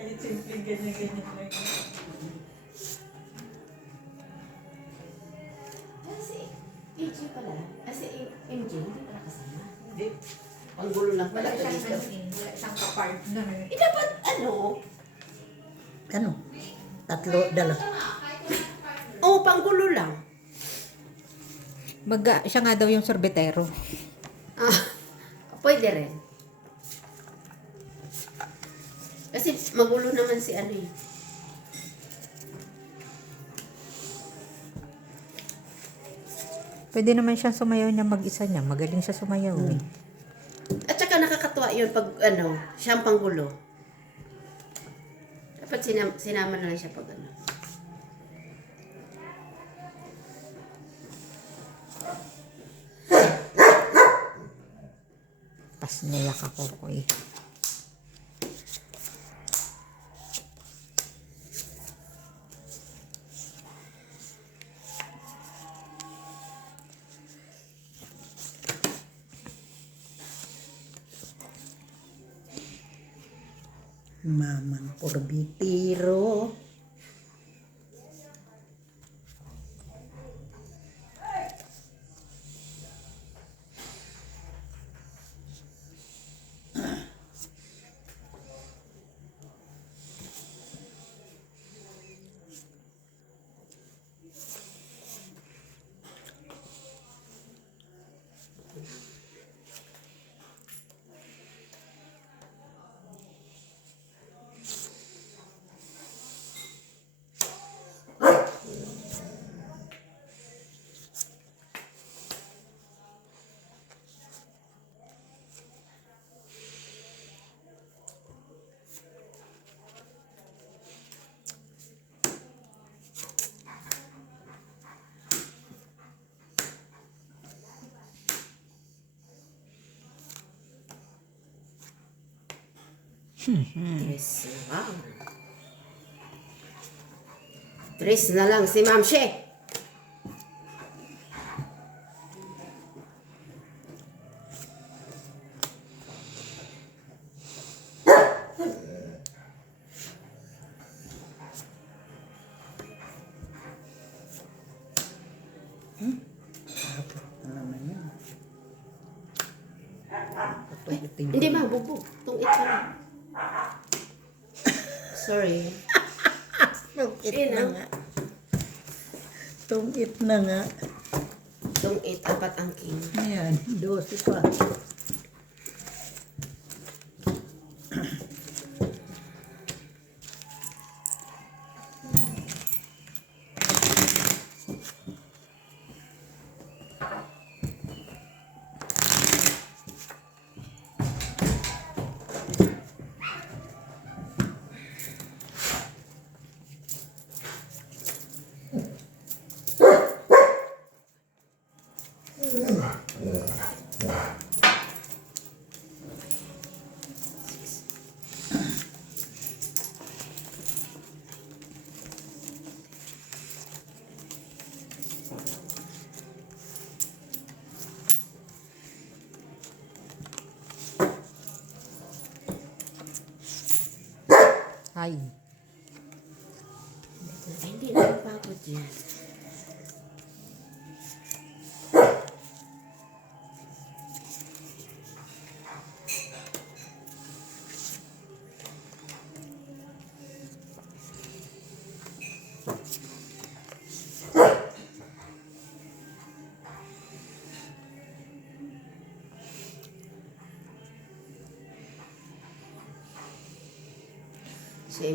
Kahit simple ganyan-ganyan lang. Kasi AJ pala. Kasi MJ, hindi pala kasama. Hindi. Panggulo lang pala. Wala siyang kapartner. Dapat ano? Ano? Tatlo, dala. Oo, panggulo lang. Siya nga daw yung sorbetero. Ah, pwede rin. Kasi magulo naman si ano eh. Pwede naman siyang sumayaw niya mag-isa niya. Magaling siya sumayaw eh. At saka nakakatuwa yun pag ano, siyang panggulo. Dapat sinama na lang siya pag ano. Pas niyak ako ko eh. Mamang porbitiro. Tres. Wow. Tres na lang si Ma'am She. Ano naman yun? Patugitin Hindi ma'am, bubog. Tungit pa lang. Sorry. Tungit Yun, na ah. nga. Tungit na nga. Tungit, apat ang king. Ayan, 12 pa. Ay. Ay, hindi na pagod yan. Si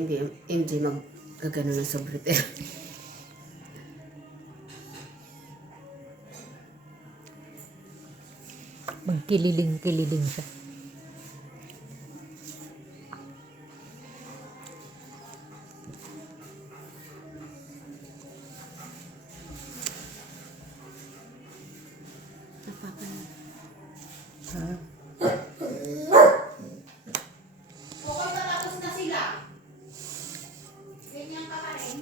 MJ magkagano ng sobrete. Magkililing-kililing siya. Napapanood. Ha? Okay, tatapos na sila. Ganyan ka pa rin.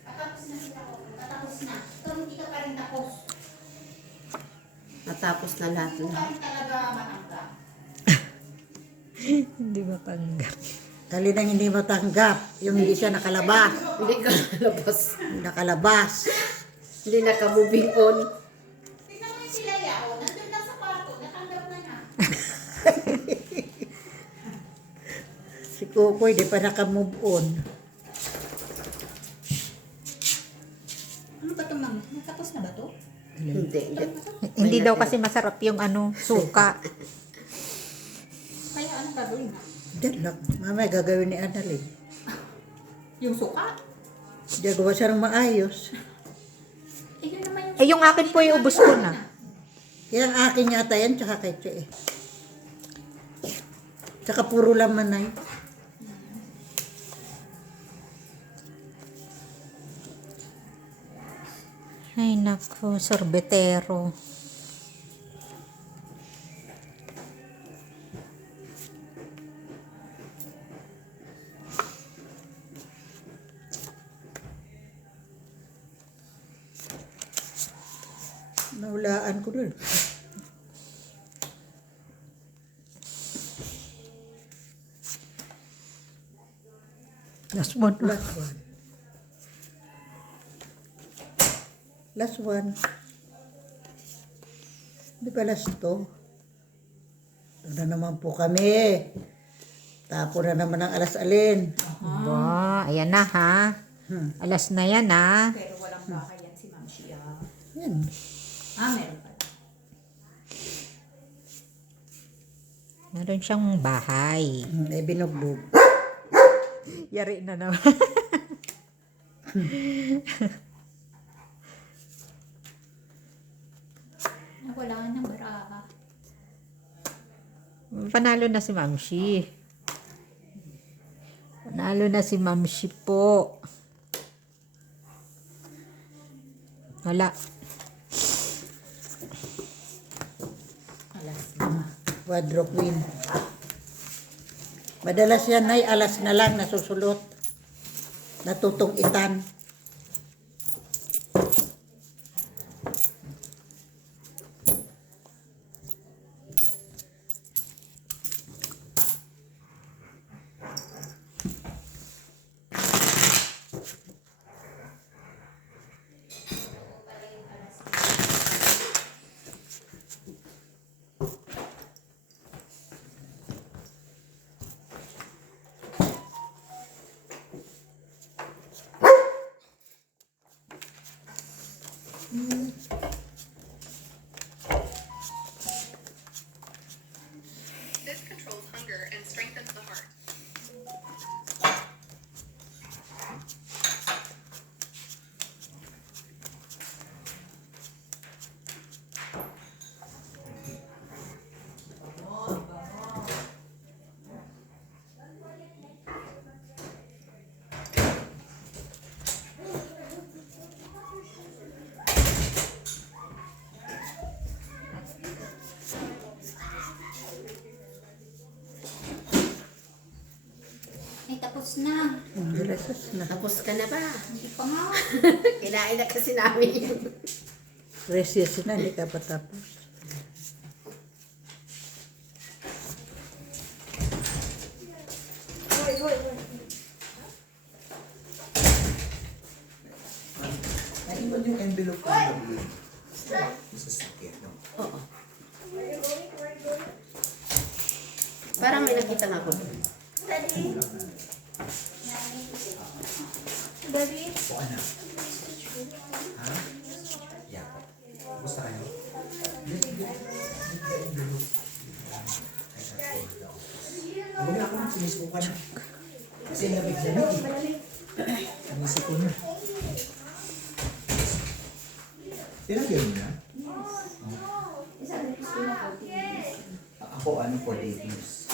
Tatapos na sila. Tatapos na. Ito hindi ka pa rin tapos. Natapos na lahat Ito na. pa rin talaga matanggap. Hindi matanggap. Dali nang hindi matanggap. Yung hindi siya nakalabas. Hindi ka labas. Nakalabas. Hindi naka-moving on. Tingnan mo yung sila Yao, nandun lang sa kwarto, natanggap na nga. Si Kukoy, di pa naka-move on. Ano ba ito, ma'am? Natapos na ba ito? Hindi. Hindi daw kasi masarap yung ano, suka. Kaya anong gagawin? Diyan lang. Mamaya gagawin ni Annalyn. Yung suka? Gagawa siya ng maayos. Eh, yun naman yung... Eh, yung akin po yung ubos ko na. Yan akin yata yan, tsaka kay Che. Tsaka puro laman na yun. Ay, naku, sorbetero. Naulaan ko dun. Last one. Last one. Last one. Di ba last to? Ito na naman po kami. Tapo na naman ang alas-alin. Ba, ayan na ha. Alas na yan ha. Pero walang baka yan si Ma'am Shia. Yan. Ah, meron pala. Meron siyang bahay. Eh, binugbog. Yari na naman. Wala nang baraha. Panalo na si Mamshi. Panalo na si Mamshi po. Wala. Alas na. Quadro queen. Madalas yan ay alas na lang nasusulot. Natutong itan. This controls hunger and strengthens the heart. Ay, tapos na. Reses na. Tapos ka na ba? Hindi pa nga. Kinain na kasi namin. Reses na, hindi ka pa tapos. Naiwan yung envelope ko ng gabi. Sa sakit, no? Oo. Parang may nakita nga ako. O anak. Ha? Yeah. Gusto kayo? Huwag na ako nang sinisbukan. Kasi lamig-lamig eh. Naisip ko na. Tinagyan mo na? Ako, ano, 48 years.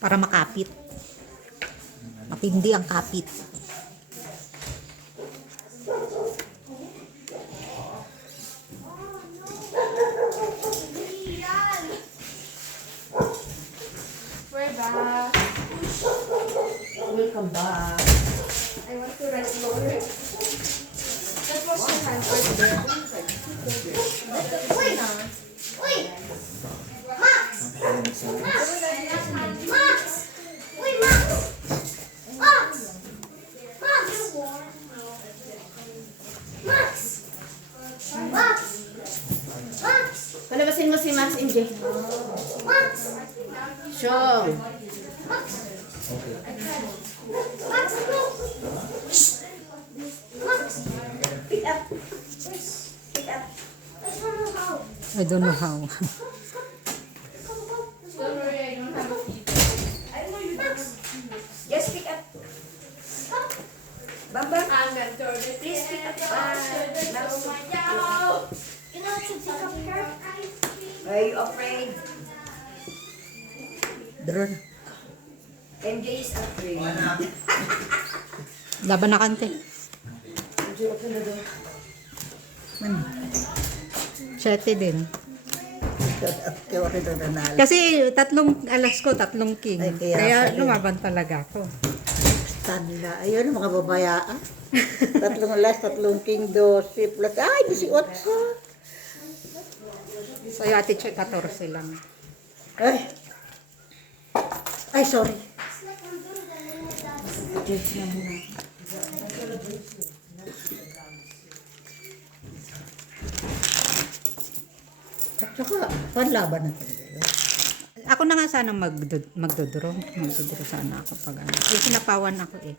Para makapit. Matindi ang kapit. We're back. Welcome back. I want to rest lower. Just wash your hands right there. Wait! Wait! Max! Mapahalamig sa Siyong. Pick up. Pick up. I don't know how. Just pick up. Bamba. Please pick up. You know to pick up her. Are you afraid? Drone. MJ is afraid. Laban na kante. Siyete din. Kaya ako rin nanalo. Kasi alas ko, tatlong king. Ay, kaya Kaya pala. lumaban talaga ako. Tanla. Ayun, mga babayaan. 3 alas, 3 king, 12 plus. Ay, 18. So yung ate Che, 14 lang. Ay. Ay, sorry. At saka, panlaban na talaga yun. Ako na nga sana magdodoro. Magdodoro sana ako pag ano. Eh, sinapawan ako eh.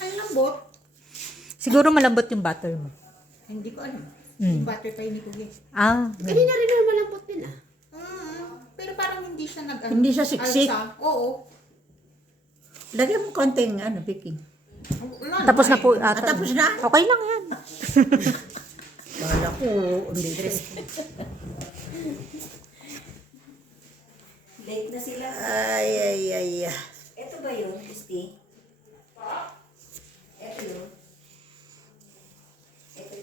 Ang lambot. Siguro malambot yung butter mo. Hindi ko alam. Mm. Yung butter pa ni Kuya. Ah, Kanina rin naman malambot din ah. Pero parang hindi siya Hindi siya siksik. alsa. Oo. Lagyan mo konting, baking. Wala tapos na po. Ah, tapos na? Okay lang yan. Kala ko, hindi. Late na sila. Ay. Ito ba yun, Christy? Ito yun.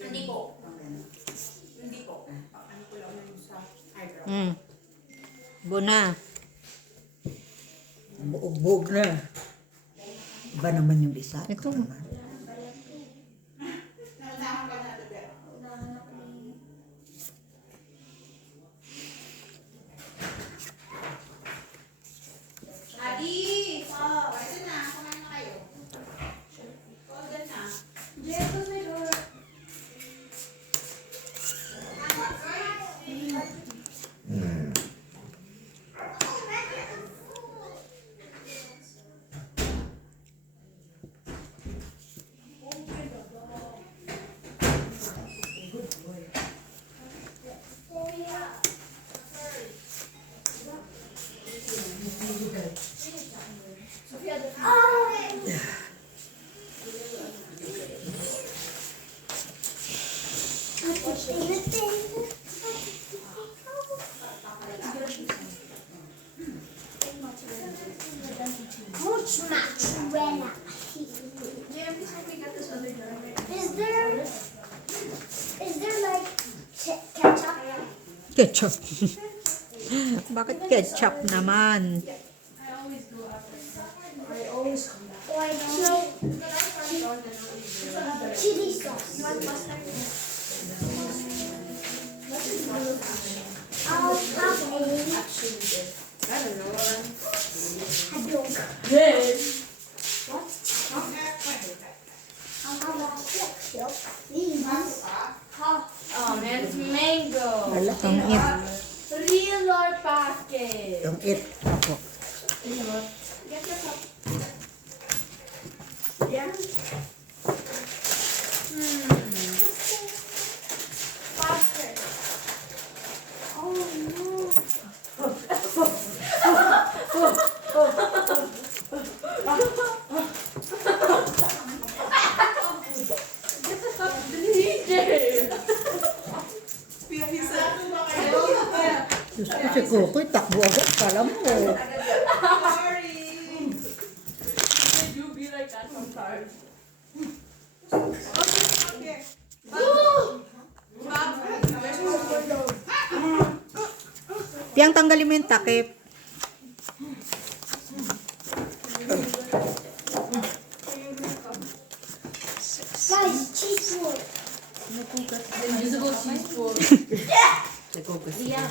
Hindi po. Hindi po. Ano ko lang yun sa eyebrow. Buna. Buog na. Iba naman yung isa. Ito. Adi! Pwede na. Kumain na kayo. Golden na. Much mozzarella. Is there like ketchup? Ketchup. Bakit ketchup naman? Or chili sauce? I'll have a Yung it. Opo. Get your cup. Yeah. Faster. Oh no. Diyos ko, si Kukoy, takbo agad. Kala mo. Tiyang tanggalin mo yung takip. Guys, cheese board. Naghugas. Liam.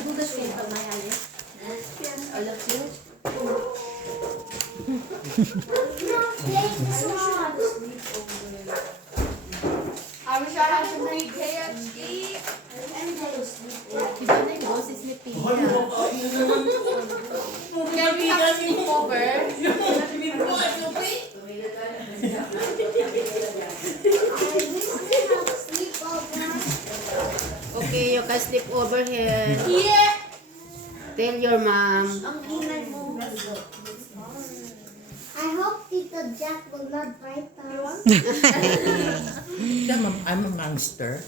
Naghugas kayo pag may alis? All of you? I wish I had some free KFC. Diba na yung boses ni Pia? Can we have sleepover? Okay, you can sleep over here. Yeah. Tell your mom. I hope Tito Jack will not bite us. I'm a monster.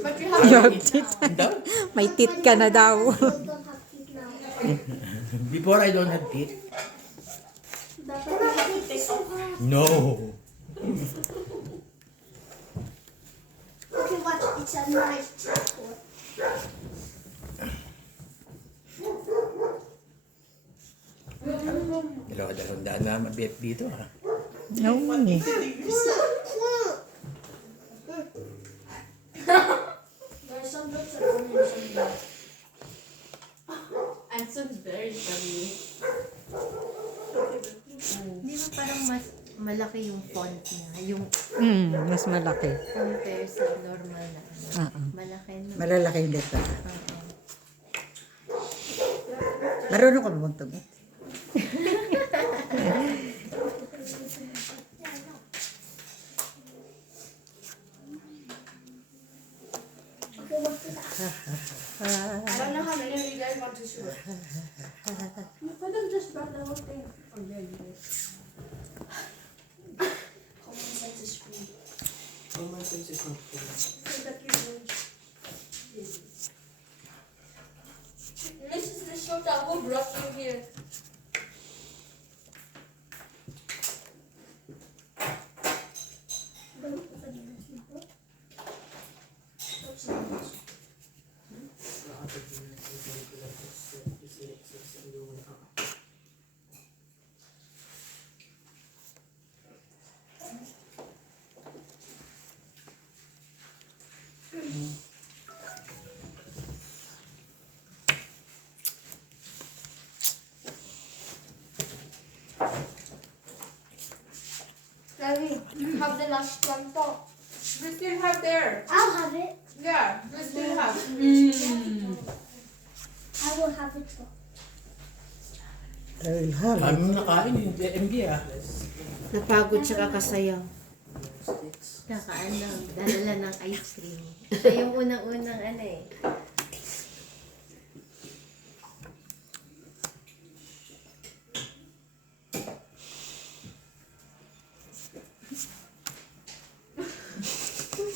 But you have You have teeth. Daw? May teeth ka na daw. you don't have teeth now. Before I don't have teeth? But your teeth is so hard. No. Okay, watch. It's a nice checkboard. Dalawang daan na mabit dito ha. No, eh. There's some books that are orange. And so very funny. Di ba parang mas malaki yung font niya? Yung Mas malaki. compare sa normal na ano. Malaki na. Malalaki yung letra. Oo. Marunong ka ba magtugit? Okay, what's that? I don't know how many of you guys want to shoot. You could have just brought the whole thing. Oh, yeah, you did. Common sense is free. Common sense is not free. So that you know. This is the shota. Who brought you here? Daddy, have the last one talk. We still have there. I'll have it. Yeah, we still have. I will have it too. I will have it. Kami nakain yung MB ah. Napagod siya kakasayaw. Kakaano, dalala ng ice cream. Siya yung unang-unang ano eh.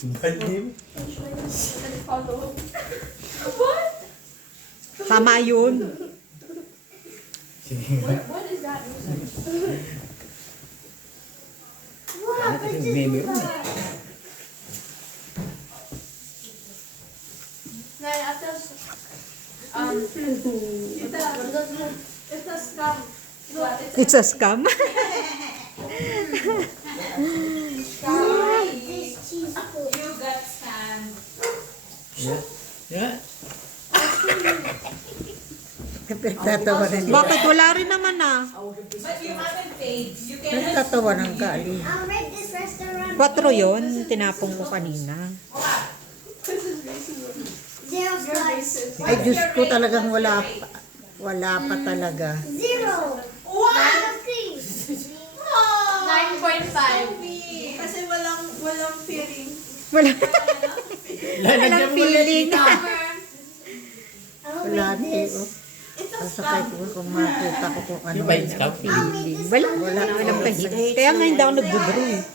Balim. Follow. Tama yun. What is that music? Wow, Ano yung meme yun? Nay, atas. It's a scam. What? It's a scam. This cheese food. You got sand. Yeah. Yeah. Pinagtatawanan nila. Bakit? Wala rin naman ah. But you haven't paid. You can. Pinagtatawanan ka, Ali. I'll rate this restaurant. 4 yun. Tinapong ko kanina. 0 your braces. Ay, Diyos ko talagang wala pa. Wala pa talaga. 9.5. Kasi walang feeling. Wala. Lalagyan mo ulit feeling. kita. Wala na eh. Oh. Ang sakay ko kung makita ko kung ano. Yung ba yung scout? Wala. Walang pahit. Kaya nga hindi ako nagdodraw eh.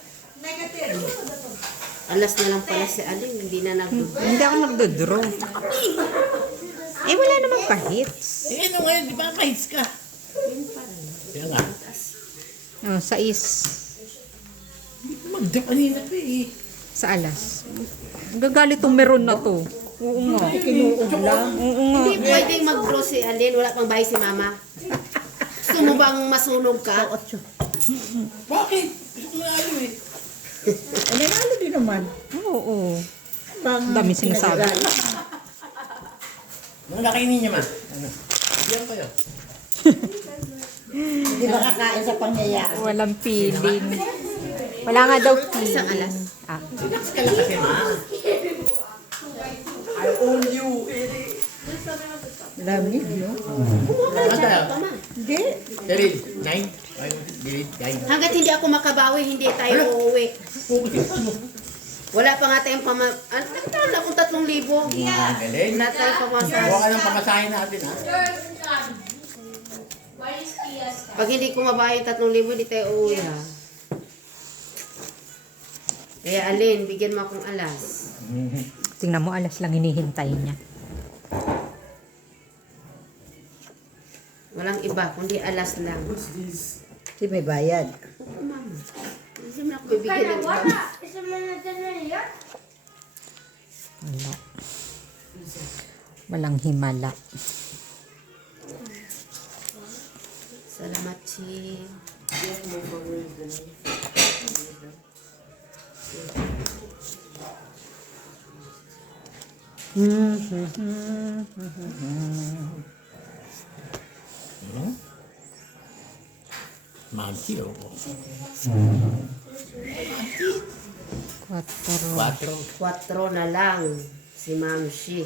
Alas na lang pala si Aling, hindi na nagdudraw. Hindi ako nagdodraw. Eh, wala namang pahit. Eh, ano ngayon? Di ba kahits ka? Kaya nga. Oh, sais. Magda kanina pa eh. Sa alas. Gagalit tong meron na to. Oo nga. Kinuog lang. Oo nga. Hindi pwedeng mag-draw si Alin, wala pang bahay si Mama. Gusto mo bang masunog ka? Bakit? Gusto ko na ayaw eh. Eh, nanalo din naman. Oo. Pang Dami sinasabi. Nung nakainin niya man. Ano? Diyan kayo. Hindi makakain sa pangyayari. Walang feeling. Wala nga daw feeling. Isang alas. Ah. Relax ka lang kasi ma. I own you. Lamig, no? Ano tayo? Hindi. Darid, 9? Darid, 9. Hanggat hindi ako makabawi, hindi tayo uuwi. Wala pa nga tayong nagtawag akong 3,000. Galing. Wala tayong pamasahe. Huwag ka ng pamasahin natin ha. Pag hindi ko mabahay yung 3,000, hindi tayo uuwi ha. Kaya Alin, bigyan mo akong alas. Tingnan mo, alas lang hinihintay niya. Walang iba, kundi alas lang. Kasi may bayad. Oo, Mama. Hindi mo na ako bibigyan ng iba. Wala. Walang himala. Salamat, Chi. Manti o. 4. 4 na lang si Mamshi.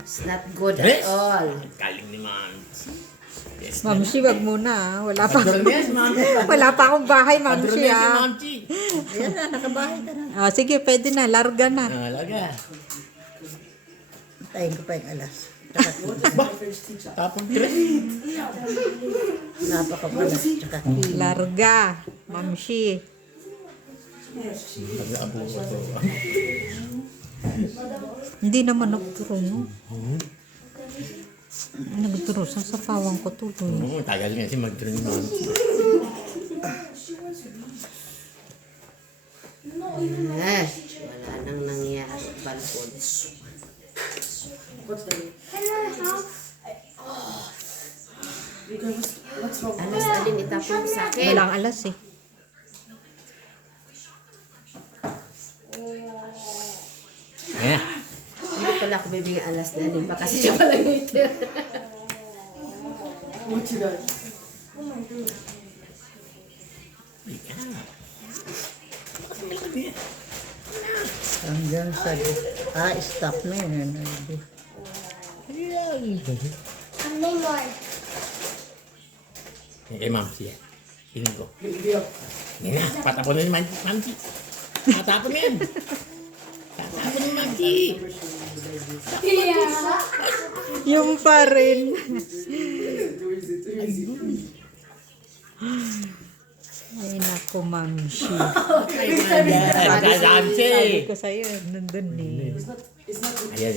It's not good at Yes. all. Galing ni Manti. Yes. Mamsi, wag muna. Wala pa. Yes, Manti. Wala pa akong bahay, Mamsi Padrone si ah. Manti. Ayan na, nakabahay ka na. Ah, sige, pwede na. Larga na. Alaga. Tayin ko pa yung alas. Tapon 3. Napakabalas. Tsaka Larga. Mamsi. Nag-aabo ko to. Hindi naman nagturo, no? Nagturo. Sasapawang ko tuloy. Tagal nga si mag-drone ni Manti. Wala nang nangyari. Balkon. Alas Alin, itapon mo sa akin. Walang alas eh. Ayan. Hindi pala ako bibigyan alas na Alin pa kasi siya pala ngayon. hanggang sa... stop na yun. Eh, Manti yan. Piling ko. Hindi na. Patapon na ni Manti. Patapon na yan. Patapon ni Manti. Yung pa rin. Ay, naku, Mamsi. Sabi ko sa'yo, nandun eh. Ayan.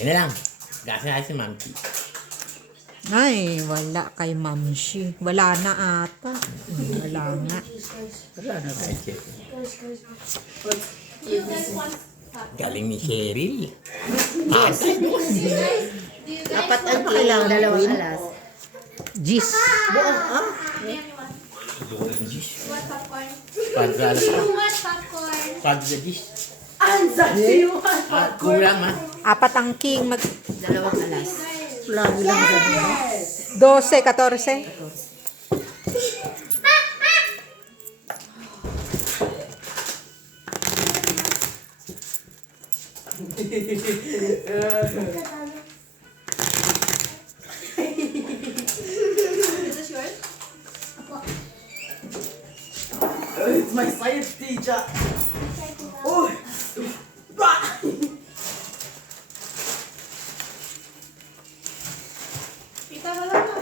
Yan na lang. Gasa na si Manti. Ay, wala kay Mamsi. Wala na ata. Wala nga. Galing ni Cheryl. Apat ang kailangan, dalawang alas. Gis. Siguro yung Gis. What popcorn? Padralas ka. What popcorn? Padra Gis. Ansa siyo! Ah, kulang ha. 4 ang king, Dalawang alas. Lagi lang ganun. 12, 14. Is this yours? It's my science teacher! Oh! Tita, wala na.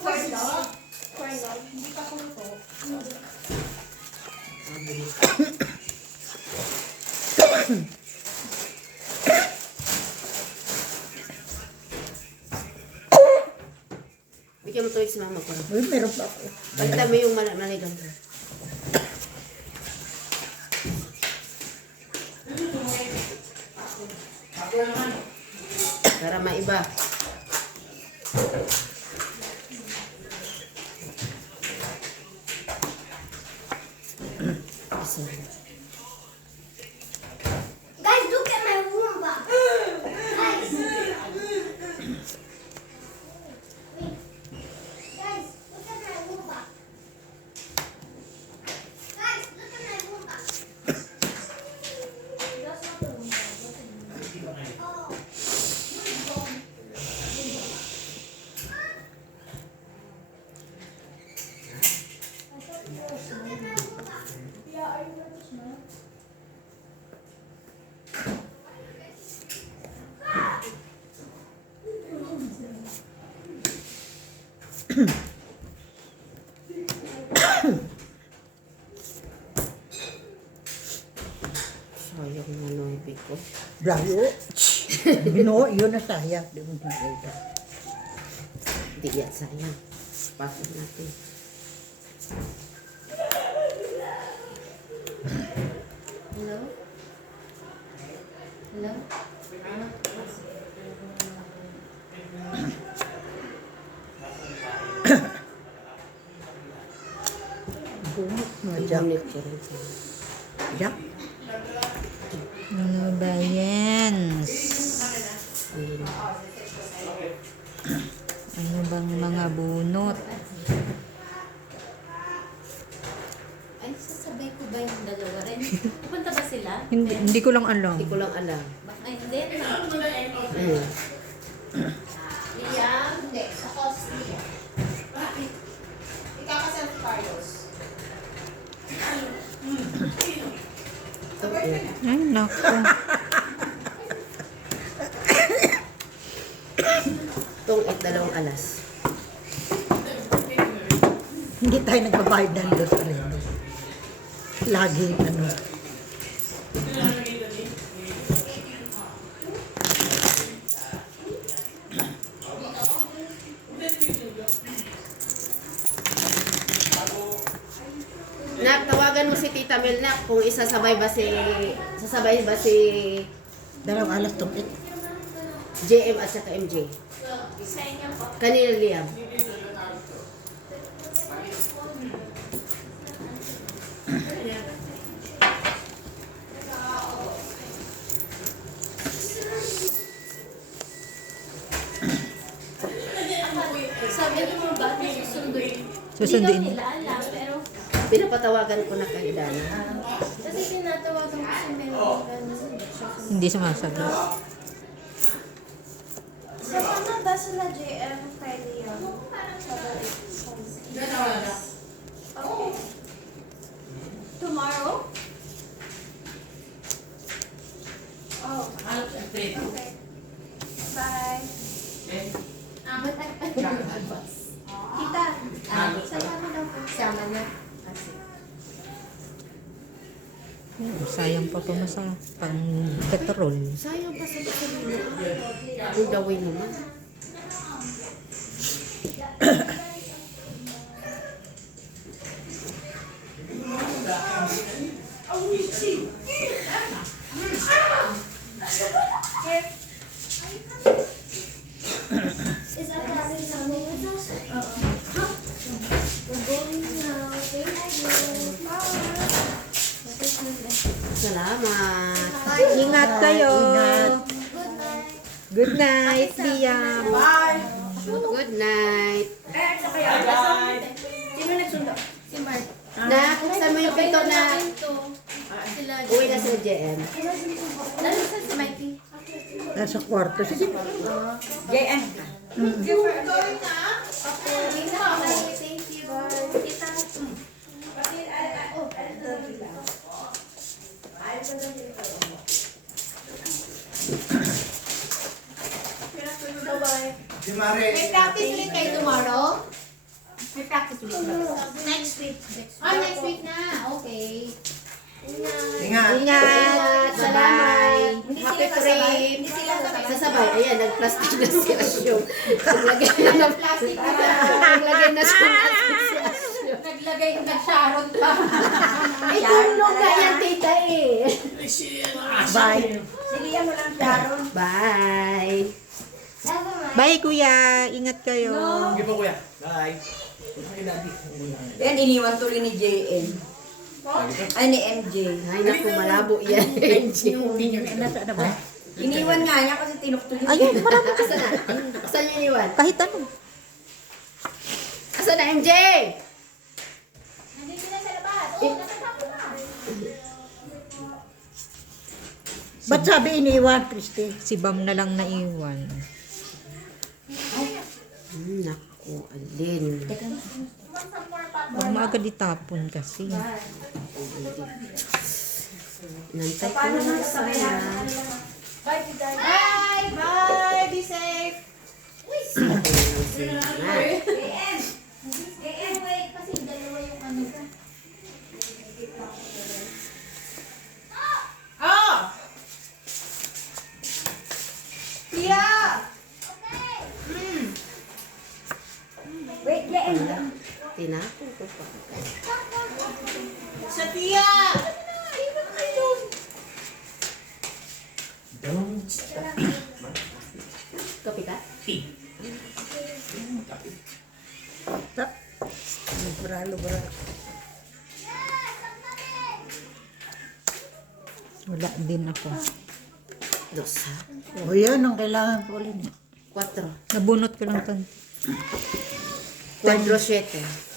Corn dog. Corn dog. Hindi pa kumuto. Bigyan mo tuwik si mama ko. Uy, meron pa ako. Pagkita mo yung maligan ko. Para maiba. Isa. Guys, look at my Roomba. Guys. Guys, look at my Roomba. Guys, look at my Roomba. That's not the Roomba. Oh. Yeah, are you going to smell? Sayang na lumipit ko. Brayo. Bino, yun na sayang. Di mo nakita. Hindi yan sayang. Pasok natin. Hello? Hello? Bunot mo, Jack. Unit ko rin siya. Jack. Ano ba yan? Ayun. Ano bang mga bunot? Ay, sasabay ko ba yung dalawa rin? Pupunta ba sila? Hindi ko lang alam. Hindi ko lang alam. Ay, hindi. Ayun. Liam? Hindi. Ako si Liam. Bakit? Ikaw kasi ang Carlos. Okay. Ay, naku. Itong 2 alas. Hindi tayo nagbabayad ng Los Areno. Lagi, ano. Nak, tawagan mo si Tita Mel, nak, kung sasabay ba si Dalawang alas tong JM at saka MJ. Sa inyo po. Kanina Liam. Sabi niyo mo ba susunduin? Susunduin. Hindi daw nila alam, pero Pinapatawagan ko na kay Dana. kasi tinatawagan ko si Mel. Hindi sumasagot. Sasama ba sila JM kay Liam? Okay. Tomorrow? Oh. Okay. Bye. Tita, sama daw po. Sama na. Kasi. Sayang pa pa sa pang petrol. Sayang pa sa gasolina. Ang gawin naman. Is that coming with us? We're going now. Salamat. Ingat kayo. Ingat. Good night, Liam. Bye! Good night. Sino nagsundo? Si Mark. Na, buksan mo yung pinto na Sila. uwi na sa JM. Lalo sa si Mikey. Nasa kwarto. Sige. JN. Thank you. Kita. May practice ulit kayo tomorrow? May practice ulit ba? Next week. Next week na. Okay. Ingat. Ingat. Salamat. Bye. Happy trip. Sasabay. Ayan, nag-plastic na si Asyo. Naglagay na ng plastic na. Naglagay na siya. Naglagay, nag-sharon pa. Ay, tulog ka yan, tita eh. Bye. Silihan mo lang, Sharon. Bye. Bye, kuya. Ingat kayo. Sige po kuya. Bye. Yan, iniwan tuloy ni JN. Ay, ni MJ. Ay, naku, malabo yan. Nasa na ba? Iniwan nga niya kasi tinuktuloy. Ayun, marami. Asa na? Asan yung iwan? Kahit ano. Asa na, MJ? Nandito na sa labas. Oo, nasa tapo na. Ba't sabi iniwan, Christy? Si Bam na lang naiwan. Naku, alin. Huwag maaga ditapon kasi. Nantay ko na sana. Bye, Tita. Bye! Bye! Be safe! Wait, kasi dalawa yung ano ka. Oh! Tia! Wait, JN. Tinapon ko pa. Sa Tia! Kapi ka? Bralo, bralo. Wala din ako. Dosa. O yan ang kailangan ko ulit. 4. Nabunot ko lang ito. 4-7.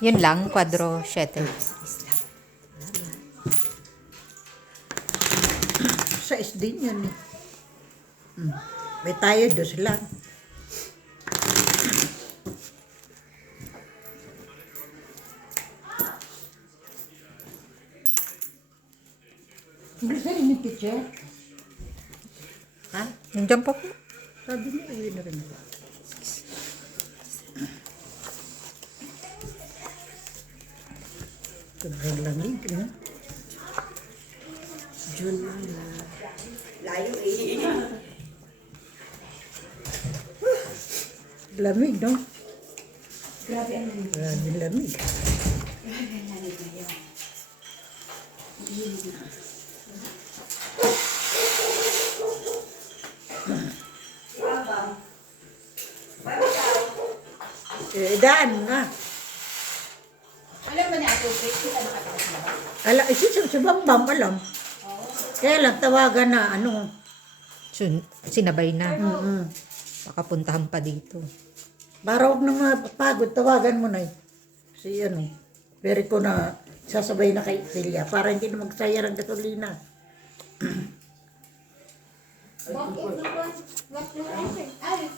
Yun lang, 4-7. Sa SD yun. May tayo, 2 lang. Hindi sa rin yung teacher. Ha? Nandiyan pa po. Sabi niya, ayun na rin. Sobrang lamig, no? June na na. Layo eh. Lamig, no? Grabe ang lamig. Grabe lamig. Grabe ang lamig ngayon. Daan nga. Alam ba niya, Tupik? Kita nakatakas na ba? Ala, si Bambam, alam. Kaya lang, tawagan na, ano. Sinabay na. Mm-mm. Baka puntahan pa dito. Para huwag na mapagod, tawagan mo na eh. Si ano, very ko na sasabay na kay Celia para hindi na magsayar ang gasolina. Walk everyone. Walk your entrance. Ay,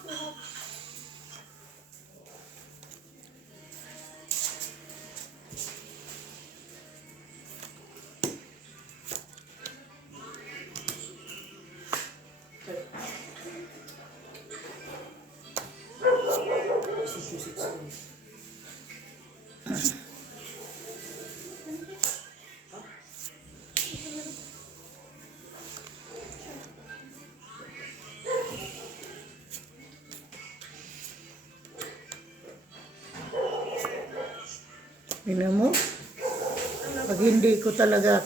Tingnan mo? Pag hindi ko talaga...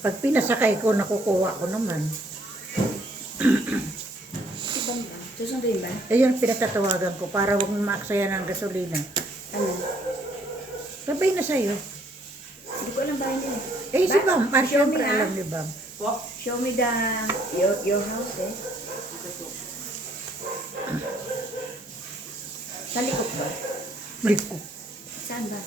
Pag pinasakay ko, nakukuha ko naman. Si Bam ba? Susunduin ba? Ayun, pinatatawagan ko para huwag maaksaya ng gasolina. Ano? Sabay na sa'yo. Hindi ko alam bahay nila. Eh, si Bam, Show siyempre me, ha? alam ni Bam. Show me your house eh. Sa likod ba? Liko. Saan ba?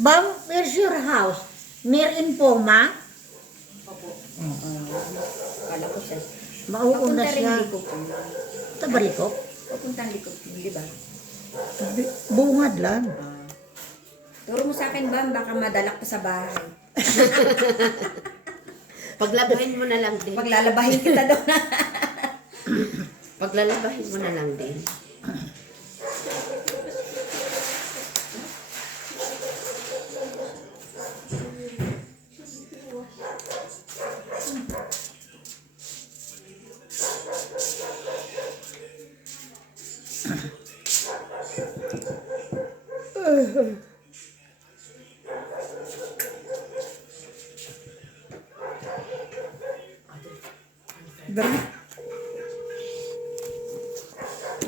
Bam, where's your house? Near Infoma? Kala ko siya. Mauuna Papunta rin siya. likod po. Tabarikok? Papuntang likod po, di ba? Bungad lang. Turo mo sa akin ba, baka madalak pa sa bahay. Paglabahin mo na lang din. Paglalabahin kita doon. Paglalabahin mo na lang din.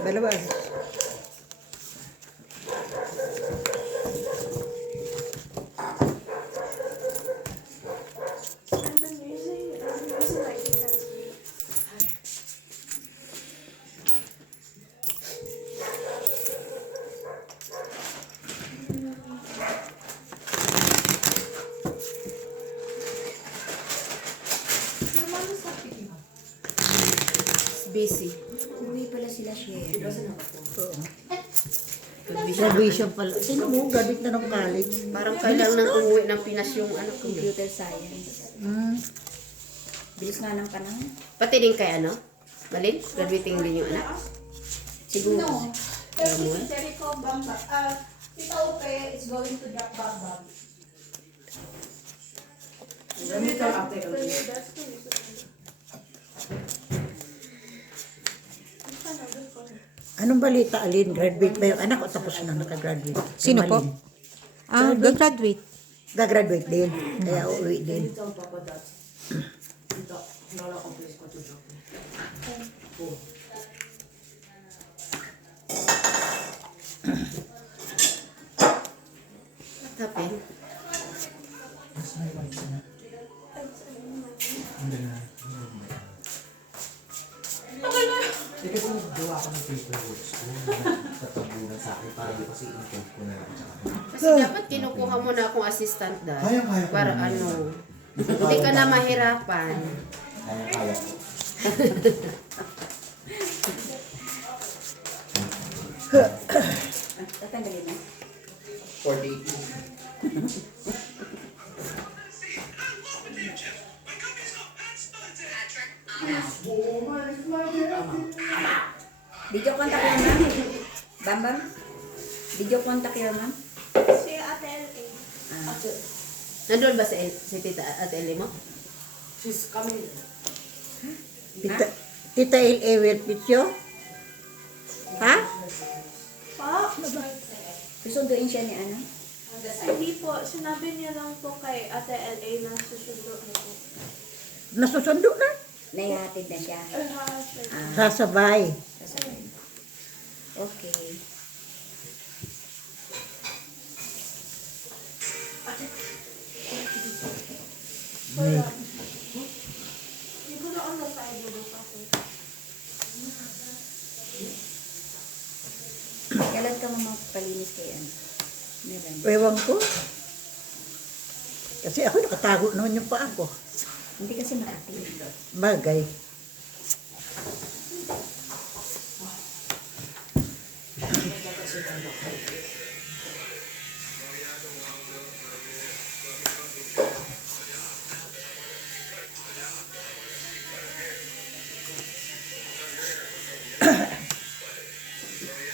Dalawa. I'm using like defense. Your mom is not picking up. Busy. Uwi pala sila, Sherry. Graduation pala. Sino mo? Graduate na ng college. Parang kailang nang umuwi ng Pinas yung anak ko. Computer science. Bilis nga ng panahon. Pati din kay ano? Malin? Graduating din yung anak? Siguro. No. Kasi si Jericho Bamba, Tita Upe is going to drop Bamba. Anong balita, Alin? Graduate ba yung anak o tapos na nakagraduate? Sino po? Alin? Gagraduate. Gagraduate din. Kaya uuwi din. Tapin. Kasi gawa ko ng paperwork ko sa tabunan sa akin para kasi in-code ko na lang tsaka. Kasi dapat kinukuha mo na akong assistant dahil. Kaya ko Para naman. ano. Hindi ka na mahirapan. Kaya ko. Tatanggalin mo. 48. Video contact yun, ma'am. Bam. Video contact yun, ma'am. Si Ate L.A. Nandun ba si tita at Ellie mo? Tita L.A. will pitch you? Ha? Pa? Susunduin siya ni ano? Hindi po. Sinabi niya lang po kay Ate L.A. na susundo ako. Nasusundo na? Naihatid na siya. Sasabay. Sasabihin. Okay. Hindi ko na ano tayo doon ako. Kailan ka mamapalinis kay ano? Meron. Ewan ko. Kasi ako nakatago naman yung paa ko. Hindi kasi makatil. Bagay.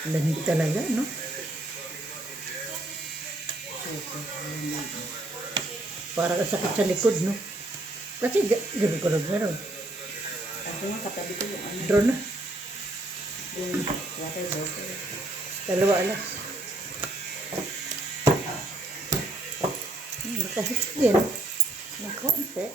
Lamig talaga, no? Parang sakit sa likod, no? Kasi gano'n ko lang meron. Ako nga katabi ko yung ano. Drone na. Yung water bottle. 2 alas. Nakahit din. Ng konti.